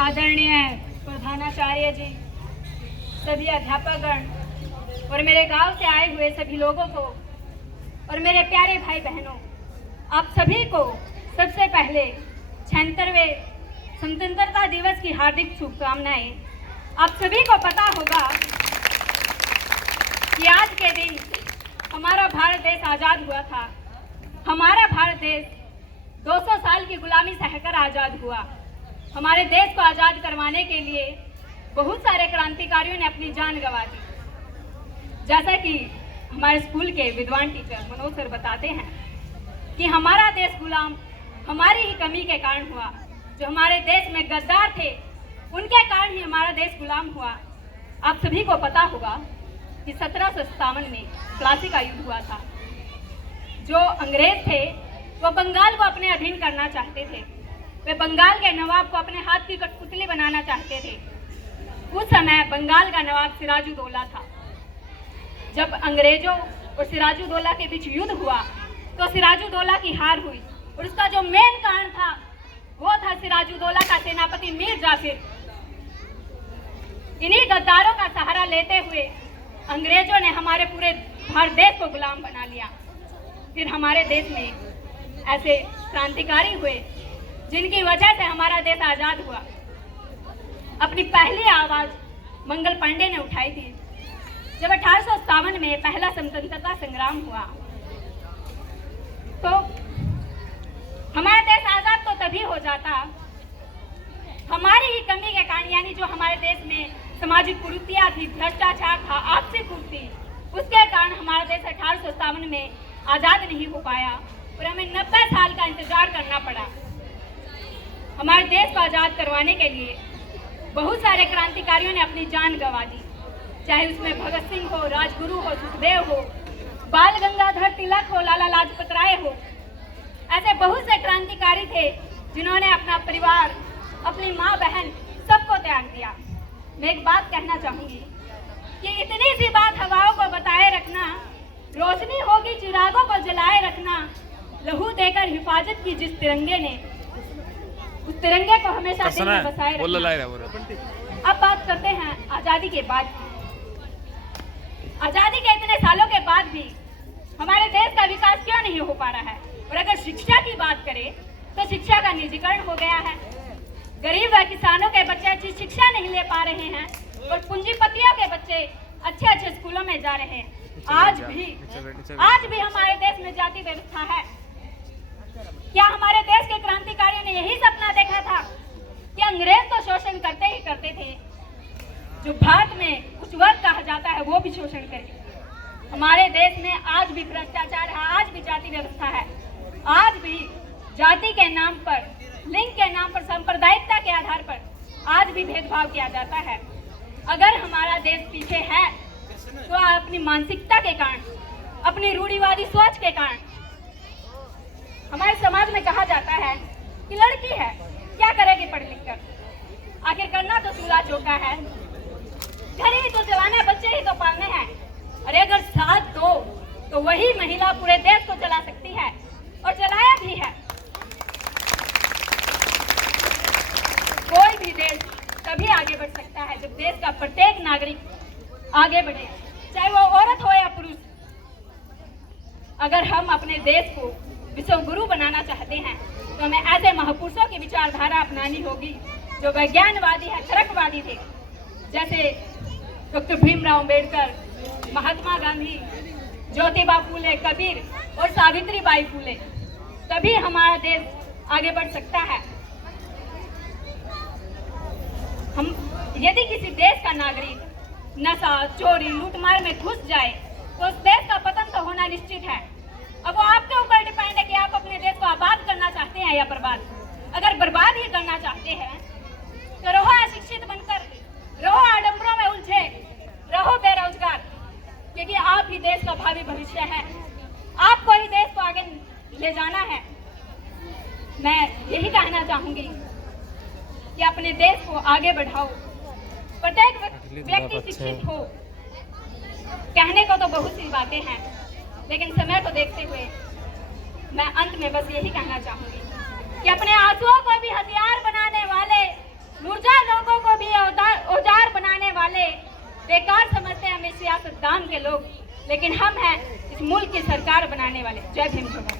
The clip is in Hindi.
आदरणीय प्रधानाचार्य जी, सभी अध्यापकगण और मेरे गांव से आए हुए सभी लोगों को और मेरे प्यारे भाई बहनों, आप सभी को सबसे पहले 76वें स्वतंत्रता दिवस की हार्दिक शुभकामनाएं। आप सभी को पता होगा कि आज के दिन हमारा भारत देश आज़ाद हुआ था। हमारा भारत देश 200 साल की गुलामी सहकर आज़ाद हुआ। हमारे देश को आज़ाद करवाने के लिए बहुत सारे क्रांतिकारियों ने अपनी जान गंवा दी। जैसा कि हमारे स्कूल के विद्वान टीचर मनोज सर बताते हैं कि हमारा देश गुलाम हमारी ही कमी के कारण हुआ। जो हमारे देश में गद्दार थे उनके कारण ही हमारा देश गुलाम हुआ। आप सभी को पता होगा कि 1757 में प्लासी का युद्ध हुआ था। जो अंग्रेज थे वो बंगाल को अपने अधीन करना चाहते थे। वे बंगाल के नवाब को अपने हाथ की कठपुतली बनाना चाहते थे। उस समय बंगाल का नवाब सिराजुद्दौला था। जब अंग्रेजों और सिराजुद्दौला के बीच युद्ध हुआ तो सिराजुद्दौला की हार हुई और उसका जो मेन कारण था वो था सिराजुद्दौला का सेनापति मीर जाफिर। इन्हीं गद्दारों का सहारा लेते हुए अंग्रेजों ने हमारे पूरे भारत देश को गुलाम बना लिया। फिर हमारे देश में ऐसे क्रांतिकारी हुए जिनकी वजह से हमारा देश आज़ाद हुआ। अपनी पहली आवाज़ मंगल पांडे ने उठाई थी जब 1857 में पहला स्वतंत्रता संग्राम हुआ। तो हमारा देश आज़ाद तो तभी हो जाता हमारी ही कमी के कारण, यानी जो हमारे देश में सामाजिक कुरीतियाँ थी, भ्रष्टाचार था, आपसी फूट थी, उसके कारण हमारा देश 1857 में आज़ाद नहीं हो पाया और हमें 90 साल का इंतजार करना पड़ा। हमारे देश को आज़ाद करवाने के लिए बहुत सारे क्रांतिकारियों ने अपनी जान गंवा दी, चाहे उसमें भगत सिंह हो, राजगुरु हो, सुखदेव हो, बाल गंगाधर तिलक हो, लाला लाजपत राय हो। ऐसे बहुत से क्रांतिकारी थे जिन्होंने अपना परिवार, अपनी माँ बहन सबको त्याग दिया। मैं एक बात कहना चाहूँगी कि इतनी सी बात हवाओं को बताए रखना, रोशनी होगी चिरागों को जलाए रखना, लहू देकर हिफाजत की जिस तिरंगे ने, उस तिरंगे को हमेशा दिल में बसाए रखना। अब बात करते हैं आज़ादी के बाद की। आज़ादी के इतने सालों के बाद भी हमारे देश का विकास क्यों नहीं हो पा रहा है? और अगर शिक्षा की बात करें तो शिक्षा का निजीकरण हो गया है। गरीब व किसानों के बच्चे अच्छी शिक्षा नहीं ले पा रहे हैं और पूंजीपतियों के बच्चे अच्छे अच्छे स्कूलों में जा रहे हैं। आज भी हमारे देश में जाति व्यवस्था है। क्या हमारे देश के क्रांतिकारियों ने यही सपना देखा था कि अंग्रेज तो शोषण करते ही करते थे, जो भारत में कुछ वर्ग कहा जाता है वो भी शोषण करे? हमारे देश में आज भी भ्रष्टाचार है, आज भी जाति व्यवस्था है, आज भी जाति के नाम पर, लिंग के नाम पर, सांप्रदायिकता के आधार पर आज भी भेदभाव किया जाता है। अगर हमारा देश पीछे है तो अपनी मानसिकता के कारण, अपनी रूढ़िवादी सोच के कारण। हमारे समाज में कहा जाता है कि लड़की है क्या करेगी पढ़ लिख कर, आखिर करना तो चूल्हा चौका है, घर ही तो चलाना, बच्चे ही तो पालने हैं। अरे अगर साथ दो तो वही महिला पूरे देश को चला सकती है और चलाया भी है। कोई भी देश तभी आगे बढ़ सकता है जब देश का प्रत्येक नागरिक आगे बढ़े, चाहे वो औरत हो या पुरुष। अगर हम अपने देश को विश्व गुरु बनाना चाहते हैं तो हमें ऐसे महापुरुषों की विचारधारा अपनानी होगी जो वैज्ञानिकवादी है, तर्कवादी थे, जैसे डॉक्टर भीमराव अंबेडकर, महात्मा गांधी, ज्योतिबा फूले, कबीर और सावित्रीबाई फूले। तभी हमारा देश आगे बढ़ सकता है। हम यदि किसी देश का नागरिक नशा, चोरी, लूटमार में घुस जाए तो उस देश का पतन तो होना निश्चित है। अब वो आपके ऊपर डिपेंड है कि आप अपने देश को आबाद करना चाहते हैं या बर्बाद। अगर बर्बाद ही करना चाहते हैं तो रहो अशिक्षित बनकर, रहो आडंबरों में उलझे, रहो बेरोजगार, क्योंकि आप ही देश का भावी भविष्य है। आपको ही देश को आगे ले जाना है। मैं यही कहना चाहूंगी कि अपने देश को आगे बढ़ाओ। प्रत्येक व्यक्ति शिक्षित हो। कहने को तो बहुत सी बातें हैं, लेकिन समय को देखते हुए मैं अंत में बस यही कहना चाहूंगी कि अपने आंसुओं को भी हथियार बनाने वाले ऊर्जा बेकार समझते हैं हमें सियासतदान के लोग, लेकिन हम हैं इस मुल्क की सरकार बनाने वाले। जय भीम।